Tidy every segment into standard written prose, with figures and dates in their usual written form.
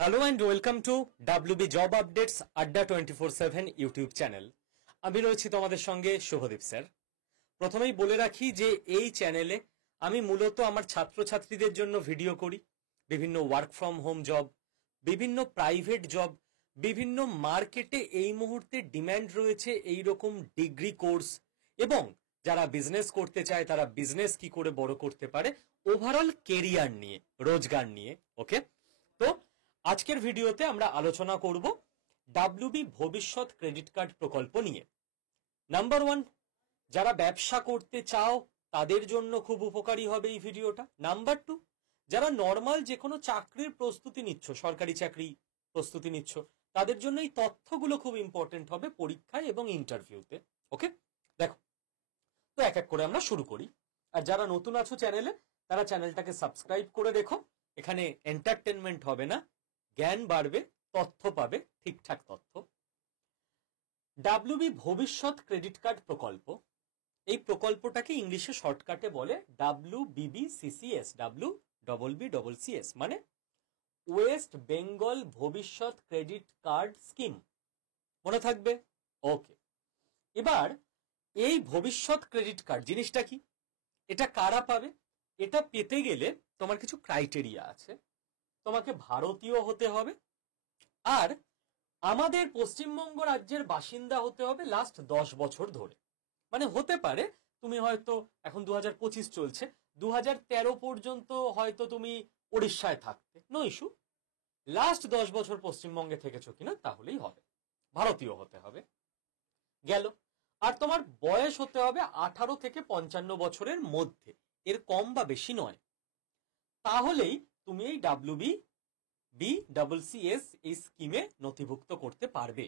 Hello and welcome to WB job updates আড্ডা 24/7 YouTube channel. আমি রয়েছি তোমাদের সঙ্গে শুভদীপ স্যার। প্রথমেই বলে রাখি যে এই চ্যানেলে আমি মূলত আমার ছাত্রছাত্রীদের জন্য ভিডিও করি, বিভিন্ন ওয়ার্ক ফ্রম হোম জব, বিভিন্ন প্রাইভেট জব, বিভিন্ন মার্কেটে এই মুহূর্তে ডিম্যান্ড রয়েছে এই রকম ডিগ্রি কোর্স, এবং যারা বিজনেস করতে চায় তারা বিজনেস কি করে বড় করতে পারে, ওভারঅল কেরিয়ার নিয়ে, রোজগার নিয়ে। ওকে, তো আজকের ভিডিওতে আমরা আলোচনা করব ডাব্লিউবি ভবিষ্যৎ ক্রেডিট কার্ড প্রকল্প নিয়ে। নাম্বার 1, যারা ব্যবসা করতে চাও তাদের জন্য খুব উপকারী হবে এই ভিডিওটা। নাম্বার 2, যারা নর্মাল যে কোনো চাকরির প্রস্তুতি নিচ্ছ, সরকারি চাকরি প্রস্তুতি নিচ্ছ, তাদের জন্য এই তথ্যগুলো খুব ইম্পর্টেন্ট হবে পরীক্ষায় এবং ইন্টারভিউতে। ওকে, দেখো, তো এক এক করে আমরা শুরু করি। আর যারা নতুন আছো চ্যানেলে, তারা চ্যানেলটাকে সাবস্ক্রাইব করে রেখো। এখানে এন্টারটেনমেন্ট হবে না, জ্ঞান বাড়বে, তথ্য পাবে, ঠিকঠাক তথ্য। ডাব্লিউবি ভবিষ্যৎ ক্রেডিট কার্ড প্রকল্প, এই প্রকল্পটাকে ইংলিশে শর্টকাটে বলে WBBCCS, WBBCCS, মানে ওয়েস্ট বেঙ্গল ভবিষ্যৎ ক্রেডিট কার্ড স্কিম। মনে থাকবে? ওকে, এবার এই ভবিষ্যৎ ক্রেডিট কার্ড জিনিসটা কি, এটা কারা পাবে? এটা পেতে গেলে তোমার কিছু ক্রাইটেরিয়া আছে। তোমাকে ভারতীয় হতে হবে, আর আমাদের পশ্চিমবঙ্গ রাজ্যের বাসিন্দা হতে হবে লাস্ট 10 বছর ধরে। মানে হতে পারে তুমি হয়তো, এখন 2025 চলছে, 2013 পর্যন্ত হয়তো তুমি ওড়িশায় থাকতে, নো ইস্যু। লাস্ট 10 বছর পশ্চিমবঙ্গে থেকেছো কিনা তাহলেই হবে, ভারতীয় হতে হবে, গেল। আর তোমার বয়স হতে হবে 18 থেকে 55 বছরের মধ্যে, এর কম বা বেশি নয়। তাহলেই তুমি এই WBBCCS এই স্কিমে নথিভুক্ত করতে পারবে।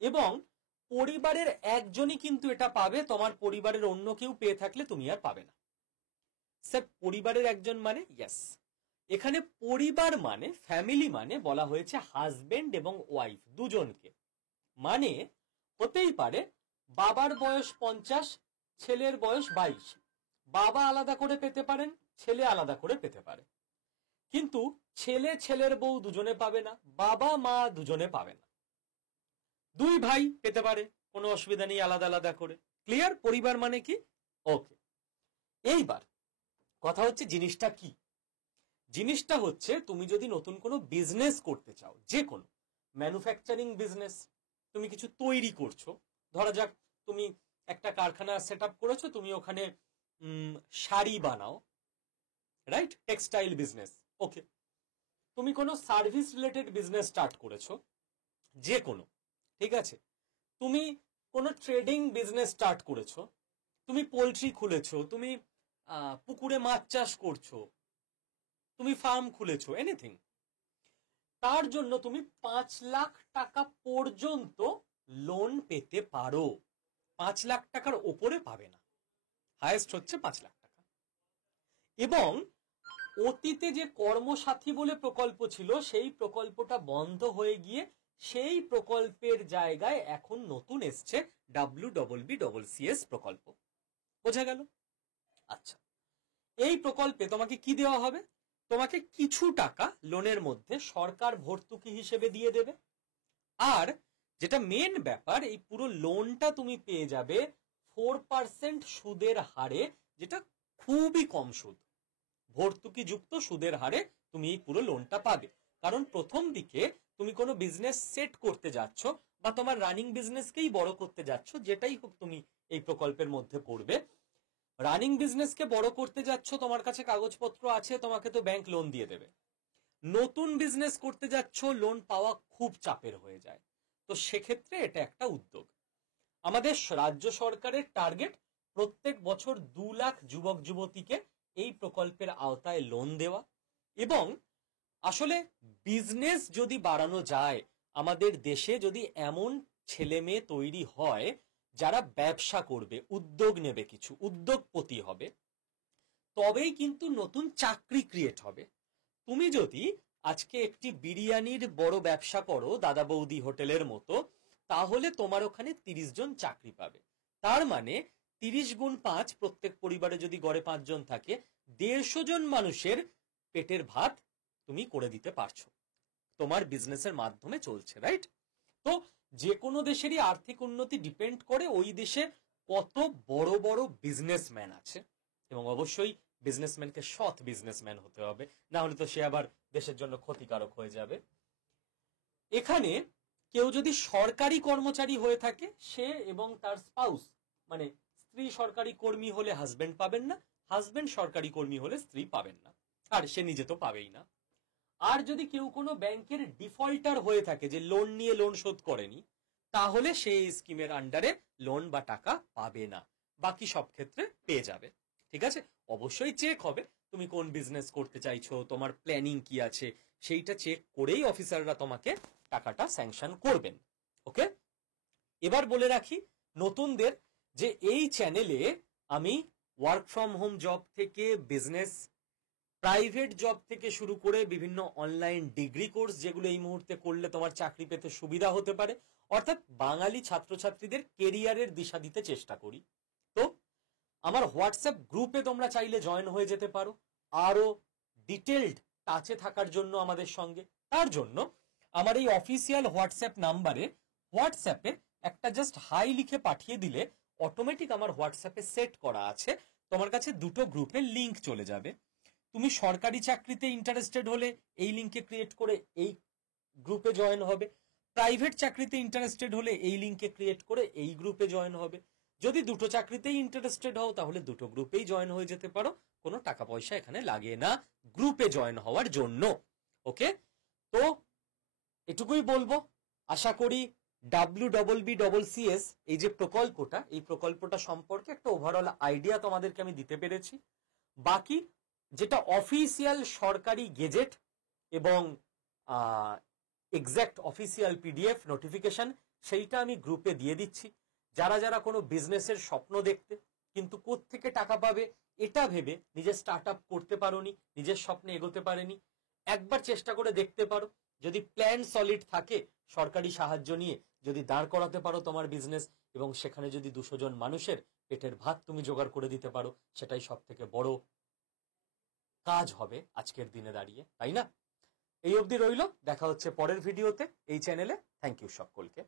এবং পরিবারের একজনই কিন্তু এটা পাবে, তোমার পরিবারের অন্য কেউ পেয়ে থাকলে তুমি আর পাবে না। স্যার, পরিবারের একজন মানে? ইয়েস, এখানে পরিবার মানে, ফ্যামিলি মানে বলা হয়েছে হাজবেন্ড এবং ওয়াইফ দুজনকে। মানে হতেই পারে বাবার বয়স 50, ছেলের বয়স 22, বাবা আলাদা করে পেতে পারেন, ছেলে আলাদা করে পেতে পারে, কিন্তু ছেলে ছেলের বউ দুজনে পাবে না, বাবা মা দুজনে পাবে না। দুই ভাই পেতে পারে, কোনো অসুবিধা নেই, আলাদা আলাদা করে। ক্লিয়ার? পরিবার মানে কি? ওকে, এইবার কথা হচ্ছে জিনিসটা কি। জিনিসটা হচ্ছে তুমি যদি নতুন কোনো বিজনেস করতে চাও, যে কোনো ম্যানুফ্যাকচারিং বিজনেস, তুমি কিছু তৈরি করছো, ধরা যাক তুমি একটা কারখানা সেট আপ করেছো, তুমি ওখানে শাড়ি বানাও, রাইট? Textile business. ওকে, তুমি কোনো সার্ভিস রিলেটেড বিজনেস স্টার্ট করেছো, যে কোনো, ঠিক আছে? তুমি কোনো ট্রেডিং বিজনেস স্টার্ট করেছো, তুমি পোল্ট্রি খুলেছো, তুমি পুকুরে মাছ চাষ করছো, তুমি ফার্ম খুলেছো, এনিথিং, তার জন্য তুমি 5 লাখ টাকা পর্যন্ত লোন পেতে পারো। 5 লাখ টাকার ওপরে পাবে না, হায়েস্ট হচ্ছে 5 লাখ টাকা। এবং অতীতে যে কর্মসাথী বলে প্রকল্প ছিল, সেই প্রকল্পটা বন্ধ হয়ে গিয়ে সেই প্রকল্পের জায়গায় এখন নতুন এসছে WBBCCS প্রকল্প। বোঝা গেল? আচ্ছা, এই প্রকল্পে তোমাকে কি দেওয়া হবে? তোমাকে কিছু টাকা লোনের মধ্যে সরকার ভর্তুকি হিসেবে দিয়ে দেবে। আর যেটা মেন ব্যাপার, এই পুরো লোনটা তুমি পেয়ে যাবে 4% সুদের হারে, যেটা খুবই কম সুদ। ভর্তুকি যুক্ত সুদের হারে তুমি এই পুরো লোনটা পাবে। কারণ প্রথম দিকে তুমি কোনো বিজনেস সেট করতে যাচ্ছ, বা তোমার রানিং বিজনেসকেই বড় করতে যাচ্ছ, যেটাই হোক তুমি এই প্রকল্পের মধ্যে পড়বে। রানিং বিজনেসকে বড় করতে যাচ্ছ, তোমার কাছে কাগজপত্র আছে, তোমাকে তো ব্যাংক লোন দিয়ে দেবে। নতুন বিজনেস করতে যাচ্ছ, লোন পাওয়া খুব চাপের হয়ে যায়। তো সেক্ষেত্রে এটা একটা উদ্যোগ। আমাদের রাজ্য সরকারের টার্গেট প্রত্যেক বছর 2 লাখ যুবক যুবতীকে এই প্রকল্পের আওতায় লোন দেওয়া। এবং আসলে বিজনেস যদি বাড়ানো যায়, আমাদের দেশে যদি এমন ছেলে মেয়ে তৈরি হয় যারা ব্যবসা করবে, উদ্যোগ নেবে, কিছু উদ্যোগপতি হবে, তবেই কিন্তু নতুন চাকরি ক্রিয়েট হবে। তুমি যদি আজকে একটি বিরিয়ানির বড় ব্যবসা করো, দাদা বৌদি হোটেলের মতো, তাহলে তোমার ওখানে 30 জন চাকরি পাবে। তার মানে 30 গুণ 5, প্রত্যেক পরিবারে যদি গড়ে 5 জন থাকে, 150 জন মানুষের পেটের ভাত তুমি করে দিতে পারছো। তোমার বিজনেসের মাধ্যমে চলছে, রাইট? তো যে কোনো দেশেরই আর্থিক উন্নতি ডিপেন্ড করে ওই দেশে কত বড় বড় বিজনেসম্যান আছে, এবং অবশ্যই বিজনেসম্যানকে সৎ বিজনেসম্যান হতে হবে, না হলে তো সে আবার দেশের জন্য ক্ষতিকারক হয়ে যাবে। এখানে কেউ যদি সরকারি কর্মচারী হয়ে থাকে, সে এবং তার স্পাউস, মানে স্ত্রী সরকারি কর্মী হলে হাজবেন্ড পাবেন না, হাজবেন্ড সরকারি কর্মী হলে স্ত্রী পাবেন না, আর সে নিজে তো পাবেই না। আর যদি কেউ কোনো ব্যাংকের ডিফল্টার হয়ে থাকে, যে লোন নিয়ে লোন শোধ করেনি, তাহলে সেই স্কিমের আন্ডারে লোন বা টাকা পাবে না, বাকি সব ক্ষেত্রে পেয়ে যাবে। ঠিক আছে? অবশ্যই চেক হবে তুমি কোন বিজনেস করতে চাইছো, তোমার প্ল্যানিং কি আছে, সেইটা চেক করেই অফিসাররা তোমাকে টাকাটা স্যাংশন করবেন। ওকে, এবার বলে রাখি নতুনদের যে এই চ্যানেলে আমি ওয়ার্ক ফ্রম হোম জব থেকে বিজনেস, প্রাইভেট জব থেকে শুরু করে বিভিন্ন অনলাইন ডিগ্রি কোর্স, যেগুলো এই মুহূর্তে করলে তোমার চাকরি পেতে সুবিধা হতে পারে, অর্থাৎ বাঙালি ছাত্রছাত্রীদের কেরিয়ারের দিশা দিতে চেষ্টা করি। তো আমার হোয়াটসঅ্যাপ গ্রুপে তোমরা চাইলে জয়েন হয়ে যেতে পারো আরো ডিটেলড টাচে থাকার জন্য আমাদের সঙ্গে। তার জন্য আমার এই অফিসিয়াল হোয়াটসঅ্যাপ নাম্বারে হোয়াটসঅ্যাপে একটা জাস্ট হাই লিখে পাঠিয়ে দিলে অটোমেটিক আমার হোয়াটসঅ্যাপে সেট করা আছে, তোমার কাছে দুটো গ্রুপের লিংক চলে যাবে। তুমি সরকারি চাকরিতে ইন্টারেস্টেড হলে এই লিংকে ক্রিয়েট করে এই গ্রুপে জয়েন হবে, প্রাইভেট চাকরিতে ইন্টারেস্টেড হলে এই লিংকে ক্রিয়েট করে এই গ্রুপে জয়েন হবে। যদি দুটো চাকরিতেই ইন্টারেস্টেড হও তাহলে দুটো গ্রুপেই জয়েন হয়ে যেতে পারো, কোনো টাকা পয়সা এখানে লাগে না গ্রুপে জয়েন হওয়ার জন্য। ওকে, তো এটুকুই বলবো। আশা করি WBBCS এই যে প্রকল্পটা, এই প্রকল্পটা সম্পর্কে একটা ওভারঅল আইডিয়া তোমাদেরকে আমি দিতে পেরেছি। বাকি যেটা অফিসিয়াল সরকারি গেজেট এবং এক্সাক্ট অফিসিয়াল PDF নোটিফিকেশন, সেইটা আমি গ্রুপে দিয়ে দিচ্ছি। যারা যারা কোনো বিজনেসের স্বপ্ন দেখতে কিন্তু কোত্থেকে টাকা পাবে এটা ভেবে নিজের স্টার্ট আপ করতে পারোনি, নিজের স্বপ্নে এগোতে পারেনি, একবার চেষ্টা করে দেখতে পারো। যদি প্ল্যান সলিড থাকে, সরকারি সাহায্য নিয়ে যদি দাঁড় করাতে পারো তোমার বিজনেস, এবং সেখানে যদি 200 জন মানুষের পেটের ভাত তুমি জোগাড় করে দিতে পারো, সেটাই সব থেকে বড় কাজ হবে আজকের দিনে দাঁড়িয়ে, তাই না? এই অবধি রইল, দেখা হচ্ছে পরের ভিডিওতে এই চ্যানেলে। থ্যাংক ইউ সকলকে।